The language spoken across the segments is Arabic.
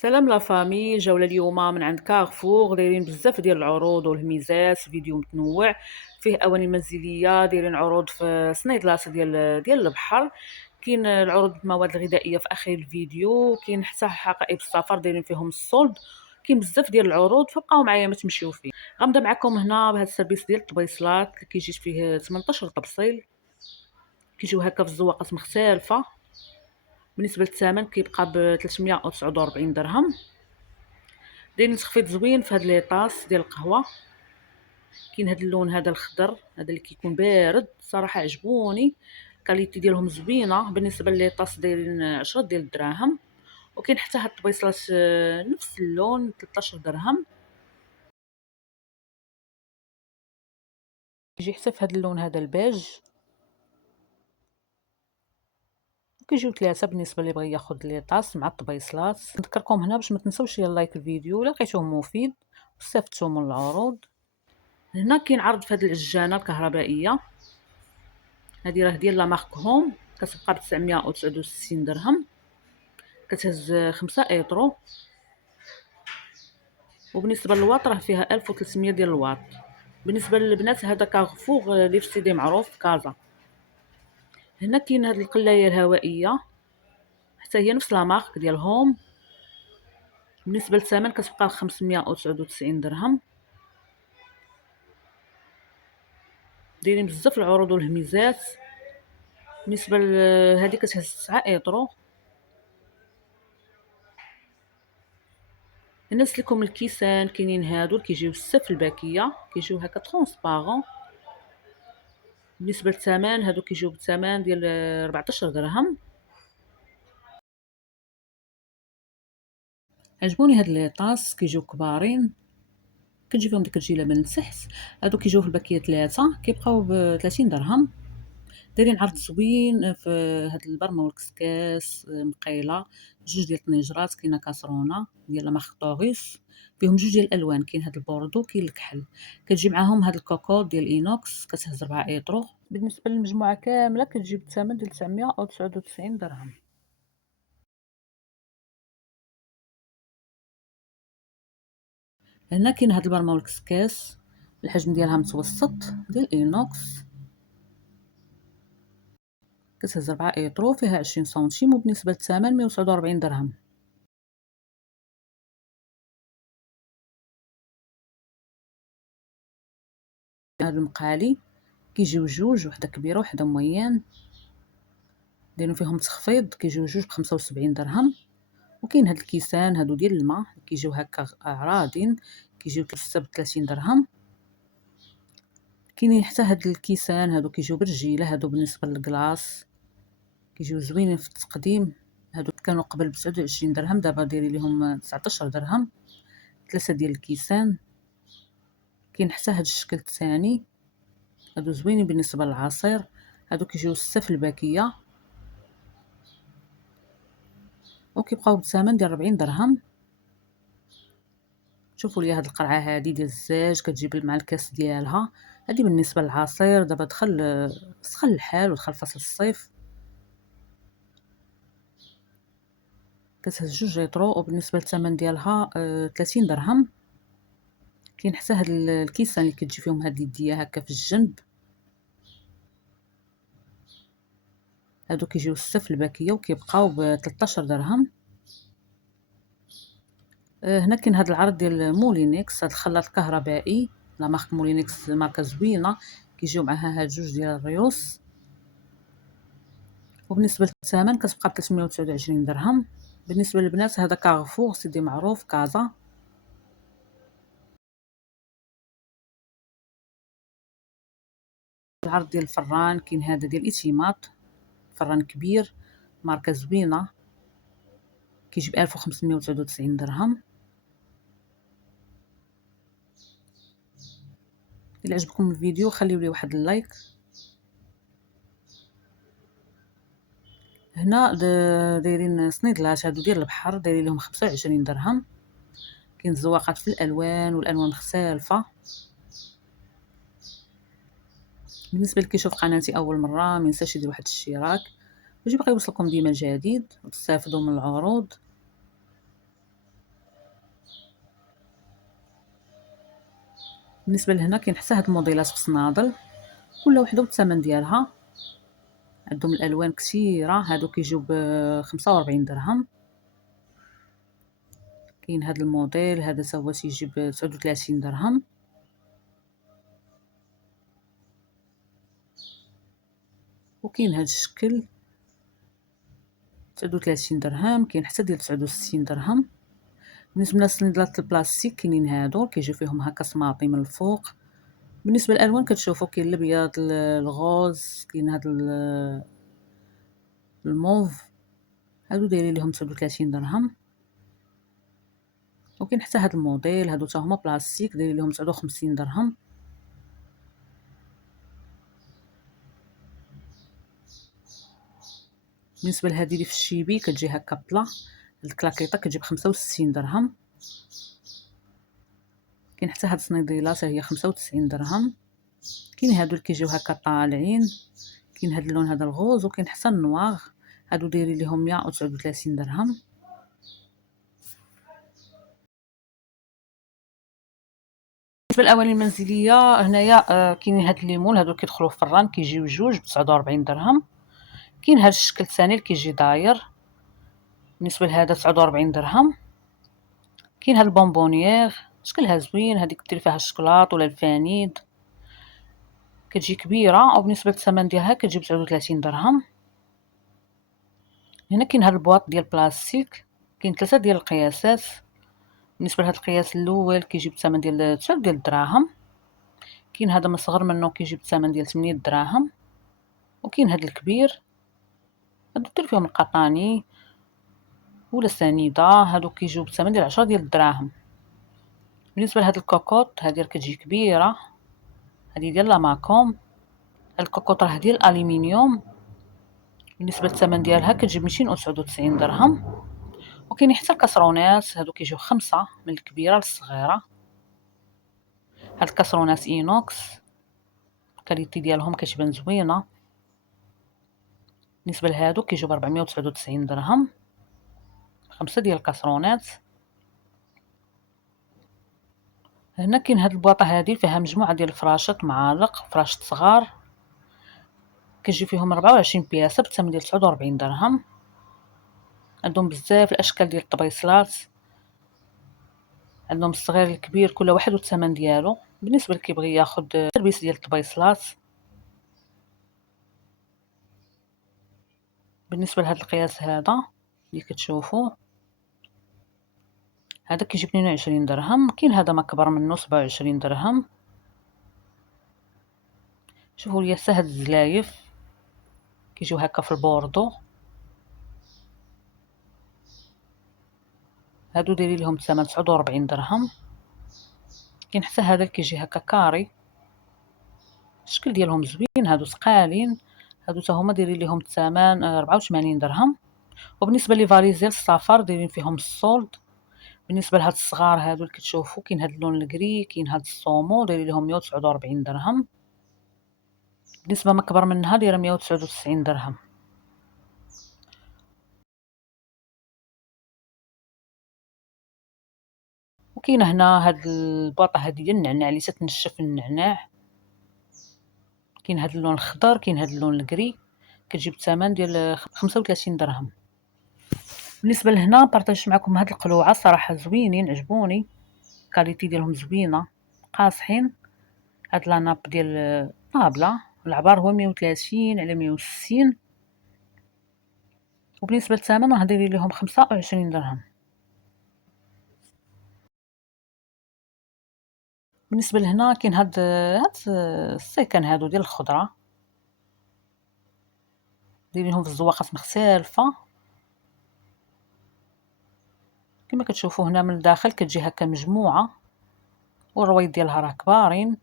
سلام لا فامي، جولة اليوم من عند كارفور. دايرين بزاف ديال العروض والهميزات، فيديو متنوع فيه اواني منزليه. دايرين عروض في صنيدلات ديال البحر. كاين العروض المواد الغذائيه في اخر الفيديو. كاين حتى حقائب السفر دايرين فيهم الصولد. كاين بزاف ديال العروض، فبقاو معايا ما تمشيو فيه. غنبدا معكم هنا بهذا السيرفيس ديال الطبيصلات اللي كيجي فيه 18 طبسيل. كيجيو هكا في الزواقات مختلفه. بالنسبه للثمن كيبقى ب 349 درهم. دايرين تخفيض زوين في هاد لي طاس ديال القهوه. كاين هاد اللون هذا الخضر، هذا اللي كيكون بارد، صراحه عجبوني. الكاليتي ديالهم زوينه. بالنسبه لي طاس دايرين 10 ديال الدراهم. وكاين حتى هاد الطبيصلات نفس اللون 13 درهم. يجي حتى في هاد اللون هذا البيج. كيجيو ثلاثه بالنسبه اللي بغى ياخذ لي طاس مع الطبيصلات. نذكركم هنا باش ما تنساوش لايك الفيديو الا لقيتوه مفيد واستفدتوا من العروض. هنا كاين عرض في هاد العجانه الكهربائيه. هذه راه ديال لا مارك هوم، كتبقى ب 969 درهم. كتهز 5 ايطرو. وبالنسبه للواط راه فيها 1300 ديال الواط. بالنسبه للبنات هذا كارفور اللي في سيدي معروف في كازا. هنا كاين هاد القلايه الهوائيه، حتى هي نفس لا مارك ديال هوم. بالنسبه للثمن كتبقى 599 درهم. دايرين بزاف العروض والهميزات. بالنسبه لهذه كتهز 9 ايطرو. الناس لكم الكيسان كاينين هادو اللي كيجيو بزاف في الباكيه، كيجيو هكا ترونسبارون. بالنسبه للثمن هادو كيجيو بثمن ديال 14 درهم. عجبوني هاد لي طاس، كيجيو كبارين، كتجي فيهم ديك الجيله من تحت. هادو كيجيو في الباكيه 3 كيبقاو ب 30 درهم. دايرين عرض زوين في هاد البرمه والكسكاس مقيله. جوج ديال الطنيجرات، كاينه كاسرونه ديال لا مارك طوريس. فيهم جوج ديال الالوان، كاين هاد البوردو كاين الكحل. كتجي معاهم هاد الكوكوط ديال اينوكس، كتهز 4 ايطرو. بالنسبه للمجموعه كامله كتجي بالثمن ديال 999 درهم. هنا كاين هاد البرمه والكسكاس، الحجم ديالها متوسط، ديال اينوكس. كتهز 4 ايطرو، فيها 20 سنتيم. وبالنسبه للثمن 149 درهم. هاد المقالي كيجيو جوج، وحده كبيره وحده موين. دايرين فيهم تخفيض، كيجيو جوج ب 75 درهم. وكاين هاد الكيسان هادو ديال الماء كيجيو هكا عراضين، كيجيو 3 ب 30 درهم. كاينين حتى هاد الكيسان هادو كيجيو برجيله. هادو بالنسبه للكلاص كيجيو زوينين في التقديم. هادو كانوا قبل ب 29 درهم، دابا دايرين ليهم 19 درهم. 3 ديال الكيسان. كاين حتى هاد الشكل الثاني، هادو زوينين بالنسبه للعصير. هادو كيجيو 6 في الباكيه، وكيبقاو بثمن ديال 40 درهم. شوفوا لي هاد القرعه هادي ديال الزاج، كتجيب مع الكاس ديالها. هادي بالنسبه للعصير، دابا سخن الحال ودخل فصل الصيف. كتهز 2 لتر. وبالنسبه للثمن ديالها 30 درهم. كاين حتى هاد الكيسان اللي كتجي فيهم هاد اليديه هكا في الجنب. هادو كيجيو 6 في الباكيه وكيبقاو ب 13 درهم. هنا كاين هاد العرض ديال مولينكس، هاد الخلاط الكهربائي. لا مارك مولينكس ماركه زوينه، كيجيو معها هاد جوج ديال الريوس. وبالنسبه للثمن كتبقى ب 329 درهم. بالنسبه للبنات هذا كارفور سيدي معروف كازا. العرض ديال الفران، كاين هذا ديال ايتيمات، فران كبير ماركه زوينه، كيجي ب 1599 درهم. الا عجبكم الفيديو خليو لي واحد اللايك. هنا دايرين صنيدلات هادو ديال البحر، دايرين لهم 25 درهم. كاين الزواقات في الالوان والالوان مختلفه. بالنسبه اللي كيشوف قناتي اول مره ما ينساش يدير واحد الاشتراك باش يبقى يوصلكم ديما جديد وتستافدوا من العروض. بالنسبه لهنا كاين حتى هاد الموديلات في الصنادل، كل وحده بالثمن ديالها. عندهم الالوان كثيره، هادو كيجيو ب45 درهم. كاين هاد الموديل هذا تا هو تيجي ب39 درهم. وكاين هاد الشكل 39 درهم. كاين حتى ديال 69 درهم. بالنسبه للصندلات البلاستيك كاينين هادو كيجيو فيهم هكا سماطي من الفوق. بالنسبه للالوان كتشوفوا كاين الابيض، الغوز، كاين هاد الموف، هادو دايرين لهم 39 درهم. وكاين حتى هاد الموديل هادو تا هما بلاستيك دايرين لهم 59 درهم. بالنسبه لهذه اللي في الشيبي كتجي هكا بطله، الكلاكيطه كتجي ب65 درهم. كاين حتى هاد الصنيديله هي 95 درهم. كاين هادو اللي كيجيو هكا طالعين، كاين هاد اللون هذا الغوز، وكاين حتى النواغ، هادو دايرين لهم 139 درهم. بالنسبه للاواني المنزليه هنايا كاينين هاد الليمون هادو كيدخلوا في الفران كيجيو جوج ب49 درهم. كاين هاد الشكل الثاني اللي كيجي داير، بالنسبه لهذا 49 درهم. كاين هاد البونبونيير شكلها زوين، هذيك ديري فيها الشكلاط ولا الفانيد، كتجي كبيره وبالنسبه للثمن ديالها كتجي ب39 درهم. هنا كاين هاد البواط ديال بلاستيك، كاين 3 ديال القياسات. بالنسبه لهاد القياس الاول كيجي بثمن ديال 9 ديال الدراهم. كاين هذا مصغر منه كيجي بثمن ديال 8 دراهم. وكاين هاد الكبير هادو دير فيهم القطاني ولا السنيده، هادو كيجيو بثمن ديال 10 ديال الدراهم. بالنسبه لهاد الكوكوط هادي كتجي كبيره، هادي ديال لاماكوم. هاد الكوكوط راه ديال الالومنيوم، بالنسبه للثمن ديالها كتجي 299 درهم. وكاين حتى الكاسرونات هادو كيجيو 5 من الكبيره للصغيره. هاد الكاسرونات اينوكس الكاليتي ديالهم كتبان زوينه. بالنسبه لهادو كيجيو ب 499 درهم، 5 ديال الكاسرونات. هنا كاين هاد البواطه هادي فيها مجموعه ديال الفراشات، معالق فراشات صغار، كيجي فيهم 24 بياسه بثمن ديال 49 درهم. عندهم بزاف الاشكال ديال الطبيصلات، عندهم الصغير الكبير كل واحد والثمن ديالو. بالنسبه اللي كيبغي ياخذ تربيس ديال الطبيصلات، بالنسبه لهذا القياس هذا اللي كتشوفوا هذا كيجي 22 درهم. كاين هذا ما كبر منه 27 درهم. شوفوا لي هاد الزلايف كيجيو هكا في البوردو، هادو دايرين لهم الثمن 49 درهم. كاين حتى هذا كيجي هكا كاري، الشكل ديالهم زوين، هادو ثقالين، هادو تا هما دايرين لهم الثمن 84 درهم. وبالنسبه لي فاليز ديال السفر دايرين فيهم السولد. بالنسبه لهاد الصغار هادو اللي كتشوفوا كاين هاد اللون الكري، كاين هاد الصومو دايرين لهم 149 درهم. بالنسبه ما كبر منها دايره 199 درهم. وكاين هنا هاد الباطه هادي ديال النعناع اللي تتنشف النعناع، كاين هاد اللون الخضر، كاين هاد اللون الكري، كتجيب الثمن ديال 35 درهم. بالنسبه لهنا بارطاجيت معكم هاد القلوعه، صراحه زوينين عجبوني، الكاليتي ديالهم زوينه قاصحين. هاد لاناب ديال طابله العبار هو 130 على 160. وبالنسبه للثمن راه دايرين لهم 25 درهم. بالنسبه لهنا كاين هاد السيكان هادو ديال الخضره، دايرينهم في الزواقات مختلفه. كما كتشوفوا هنا من الداخل كتجي هكا مجموعه، والرويض ديالها راه كبارين.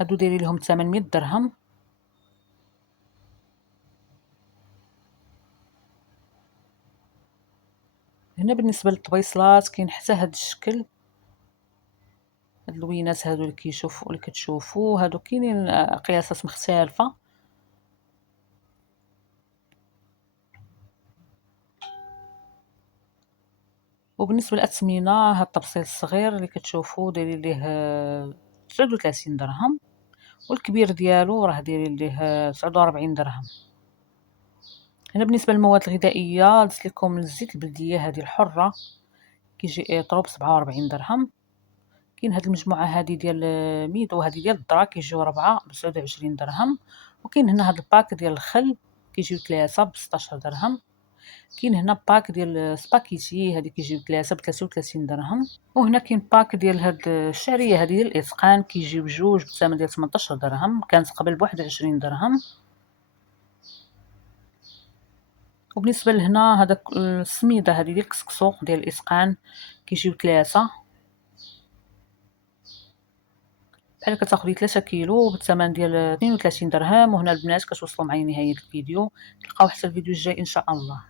هادو دايرين لهم 800 درهم. هنا بالنسبه للطبيصلات كاين حتى هاد الشكل، هاد اللوينات هادو اللي كتشوفوا هادو كاينين قياسات مختلفه. وبالنسبة للأثمنة، هاد الطبسيل الصغير اللي كتشوفوا دايرين ليه 39 درهم، والكبير ديالو راه دايرين ليه 49 درهم. هنا بالنسبة للمواد الغذائية درت لكم الزيت البلدية هذه الحرة كيجي إطرو ب47 درهم. كاين هاد المجموعة هادي ديال ميدو هادي ديال الذرة كيجيو 4 ب29 درهم. وكاين هنا هاد الباك ديال الخل كيجيو 3 ب16 درهم. كاين هنا باك ديال سباكيتي هادي كيجيو 3 ب33 درهم. وهنا كاين باك ديال هاد الشعرية هادي ديال الإتقان كيجيو بجوج بثمن ديال 18 درهم، كانت قبل ب21 درهم. وبالنسبة لهنا هذاك السميدة هذه ديال الكسكسو ديال الإتقان كيجيو 3 بحال كتاخدي 3 كيلو بالثمن ديال 32 درهم. وهنا البنات كتوصلوا معايا نهاية الفيديو، تلقاو حتى الفيديو الجاي إن شاء الله.